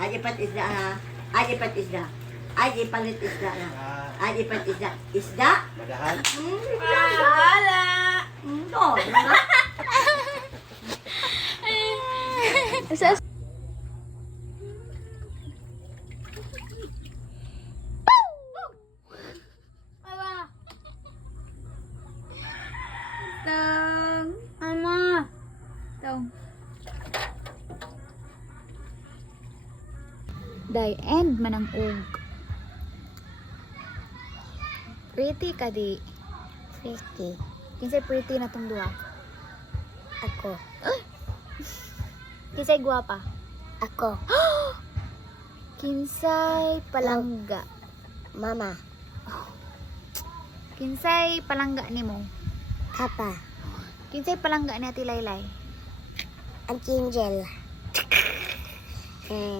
Ajipat isda na. Ajipat isda. Ajipalit isda na. Ajipat isda. Isda? Madahan. Wala. Ito. Diba? Tang. Ama. Tang. Day end manang ug. Pretty ka di. Pretty. Kinsay pretty na tong duha? Ako. Kinsay gwapa? Ako. Kinsay palangga? Mama. Kinsay palangga nimo? Papa. Kinsay palangga ni Ate Laylay? Ang Angel.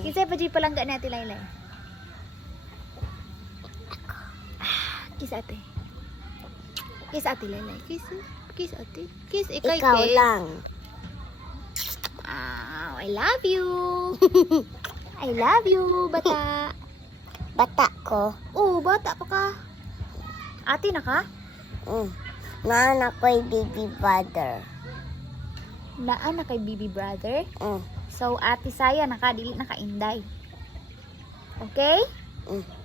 Kinsay pa di palangga ni Ate Laylay? Kiss ate. Kiss Ate Laylay. Kiss ate. Kiss ikay. Ikaw lang. I love you. I love you, bata. Bata ko. Oh, bata pa ka. Ate na ka? Naan ako'y baby brother. Naan na kay baby brother? Mm. So, ate saya naka, dili naka inday. Okay?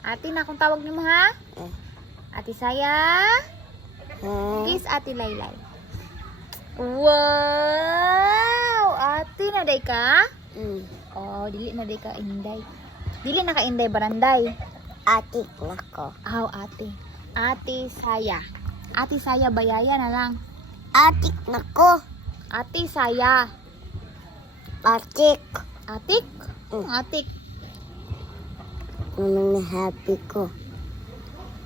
Ate na kung tawag nimo ha? Ate saya. Kiss Ate Laylay. Wow! Ate na day ka? Oh, dili na day ka inday. Dili na ka inday baranday. Atik na ko. Aw, ate. Ate saya. Ate saya bayaya na lang. Atik na ko. Ate saya. Atik. Atik? Atik. Anong happy ko.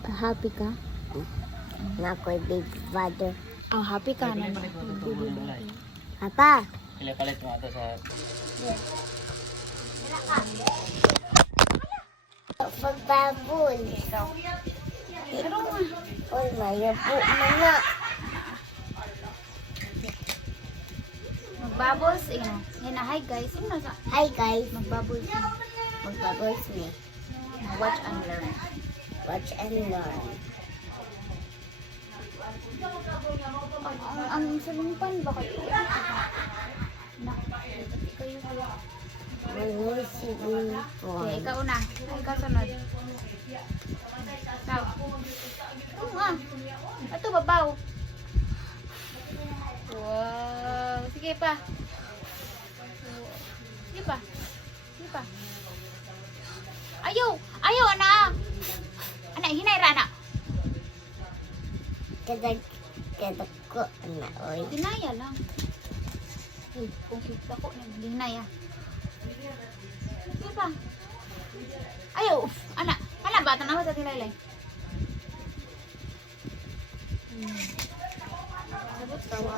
Happy ka? Na ako'y baby brother. Oh, happy ka na. Papa. Palit mo ito sa... Pagbabol. Oy, maya po mana. Magbubbles eh. Yan na, hi guys. Hi guys. Magbubbles eh. Magbabos me. Watch and learn. Watch and learn. Ang salumpan ba kayo? May Okay, uniform. ikaw una. Ikaw sunod. Ikaw. Oo nga. Ito, babaw. Wow. Sige pa. Sige pa. Sige pa. Ayaw. Ayaw, anak. Anak, hinayra, anak. Kadag ko na oy. Dinaya lang. Ay, kung kita ko, dinaya. Sige pa. Ayaw. Anak. Anak, bata na ako sa tilaylay. Sabot tawa.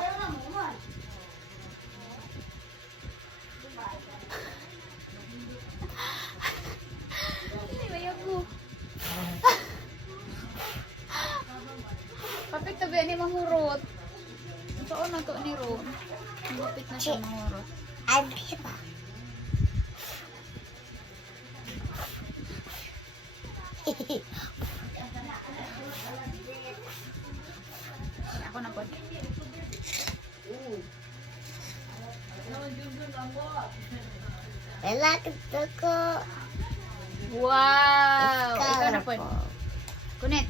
Ay, ko. Kapit tabi ni mahurot. Saan na to ni Ron? Kapit na siya mahurot. Abi ba? Ako na po. Wala ka ko. Wow! Ikaw na po. Kunet.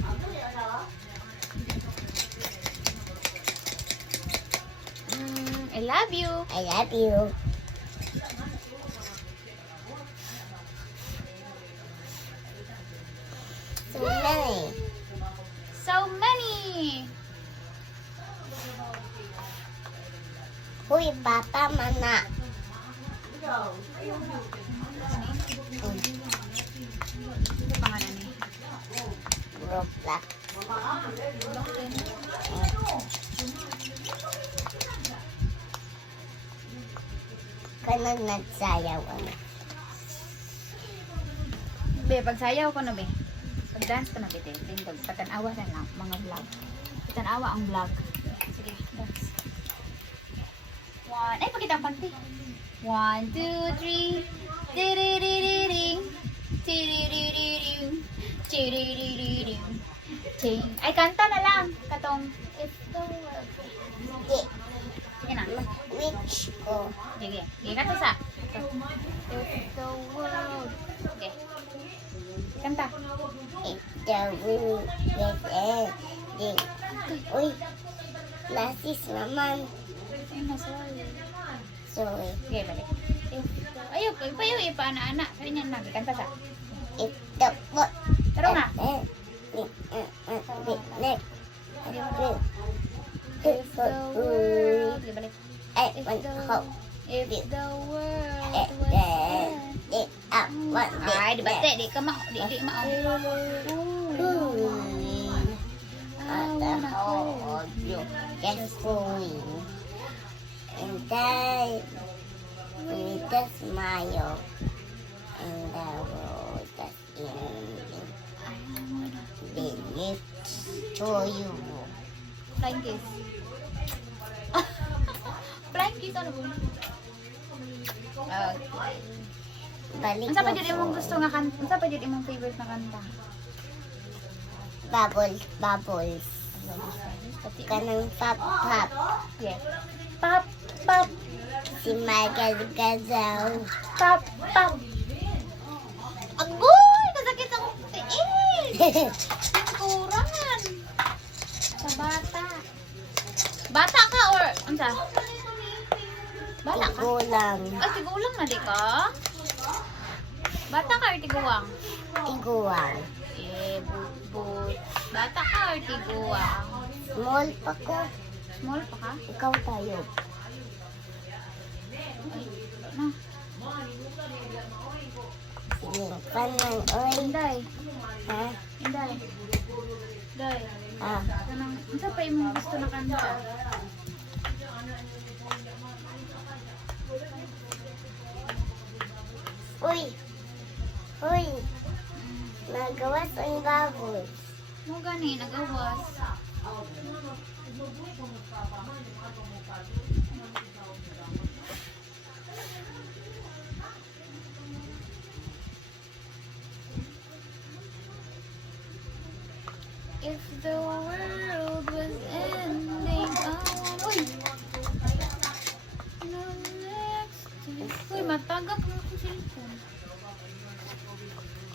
I love you. I love you. So many. So many. Huy, Papa, mana. Ito pangalan ni. Roblox. Kanan nagsayaw ano. Be, pagsayaw ko na be. Pag-dance ko na be. Tindog. Patanawa na lang. Mga vlog. Patanawa ang vlog. Sige, dance. One. Ay, pakita ang panty. 1, 2, 3. Ching. Ay, kanta na lang. Katong, if the world. Di. Sige na. Which ko? Sige. Sige, kanta sa. If the world. Sige. Kanta. If the world was ending. Uy, lasis naman. Ay, sorry. Sorry. Sige, balik. Ayaw, payo, ipaana-ana. Kanya na, kanta sa. If the world Taro na. If the world. Sige, balik. If the world was Ay, di ba, te? Di ka mao. Di mao. At the hold you just going. And then with a smile and the world that's ending. They lift to you. Flying kiss. Flying kiss, ano po? Okay. Balik Unsa pa mo jud po. imong gusto nga kanta? Unsa pa jud imong favorite na kanta? Bubbles, bubbles. Pati Kanang pop, pop. yes. Pop, pop, Si Michael Gazaw. pop, pop. Agoy! Kasakit ang tiil! Kurangan. Sa bata. Bata ka or unsa? Bata ka? Tigulang. Ah, tigulang na di ka? Bata ka or tiguwang? Tiguang. But bata ka or tiguwang? Small pa ko. Small pa ka? Ikaw tayo. Na. Sige, panang, oy. Inday. Ha? Inday. Day. Ha? Kanang, unsa pa imong gusto na kanta? Uy. Uy. Nagawas ang baboy. Mo gani nagawas. If the world was ending, uy! No next to- Uy, matagap mo akong cellphone.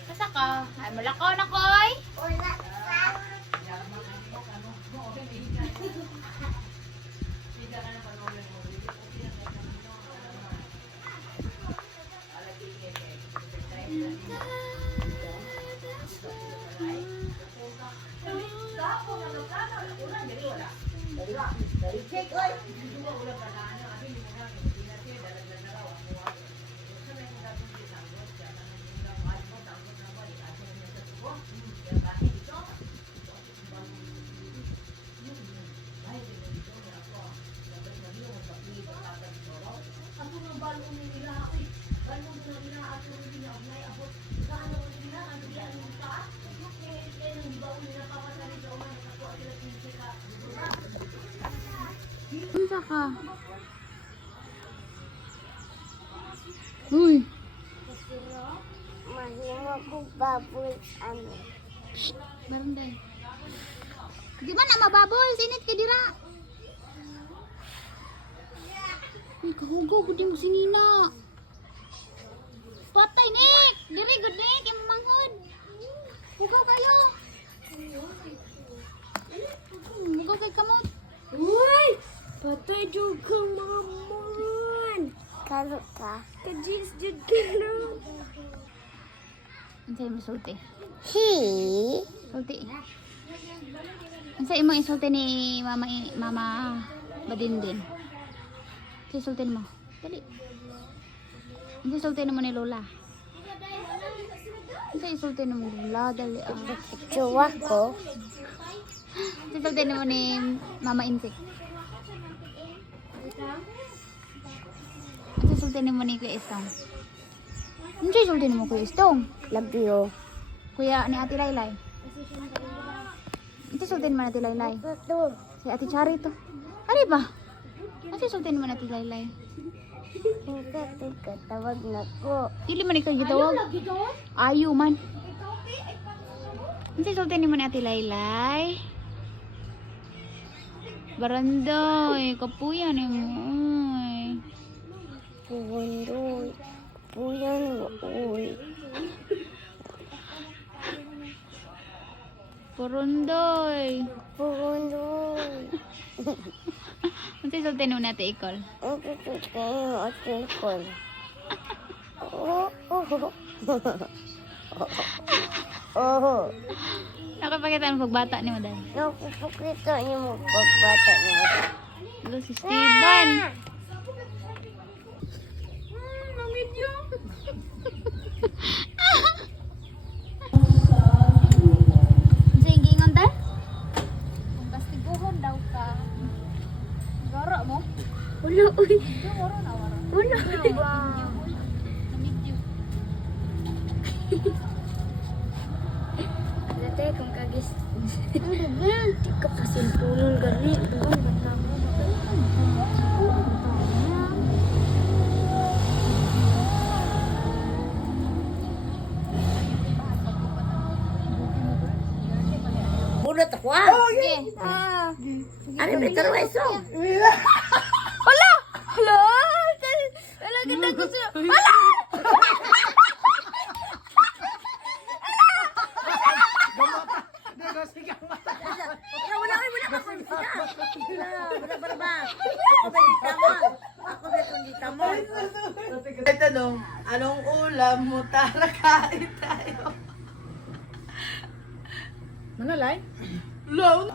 Kasa ka? Ay, malakaw na ko, ay! Wala sa. Unsa ka? Uy! Mahimo ko baboy. Ano? Meron din. Di ba na mababol? Sinit ka dira. Uy, kahugaw ko din mo sinina. Patay, Nick! Diri, good Nick! Yung manghod. Hugaw kayo. Hugaw kay kamot. Uy! Patay jud ka, mamon! Kalo ka. Kajis jud ka lang. Ang sa'yo mo sulti. He? Sulti. Ang sa'yo mo isulti ni Mama Badindin. Ang sulti mo. Dali. Ang sulti mo ni Lola. Ang sulti mo ni Lola. Dali. Chuwa ko. Ang sulti mo ni Mama Insik. Ang sulti mo ni Kuya Istong. Ang sulti mo Kuya Istong. Love you. Kuya ni Ate Laylay. Ang sulti mo ni Ate Laylay. Ito. Si Ate Chari to. Ano ba? Ang sulti mo ni Ate Laylay. Ito katawag na ko. Dili man ikaw gitawag. Ayo man. Unsay sulti nimo ni Ate Laylay? Barandoy, kapuya nimo. Oy. Pumundoy. Puyan uy. Porundoy. Pumundoy. Unsay sulti nimo ni Ate Ikol? Ang tutut kayo at tulkol. Oh, oh, oh. Nakapakita mo pagbata ni mo dahil. Nakupukita niyo mo pagbata niyo. Hello, si Steven. Unsay gingon dahil? Kung kastiguhon daw ka. Garo mo? Wala, uy. Garo na wala. Wala. Dati, kung kagis. Di ka pasimpunon gani. Doon, ganda mo. Bunot ako ah. Sige. Ano may karweso? Hala! Hala! Hala, ganda ko siya. Hala! Wala ba? Ako ba di tamang? Ako ba di tamang? Ay, tanong, anong ulam mo? Tara, kain tayo. Manalay? Low.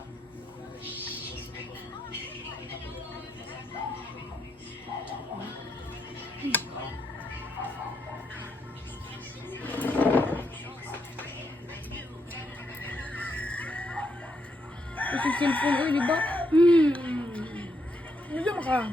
Kasi cellphone, uy, di ba? Ano ka?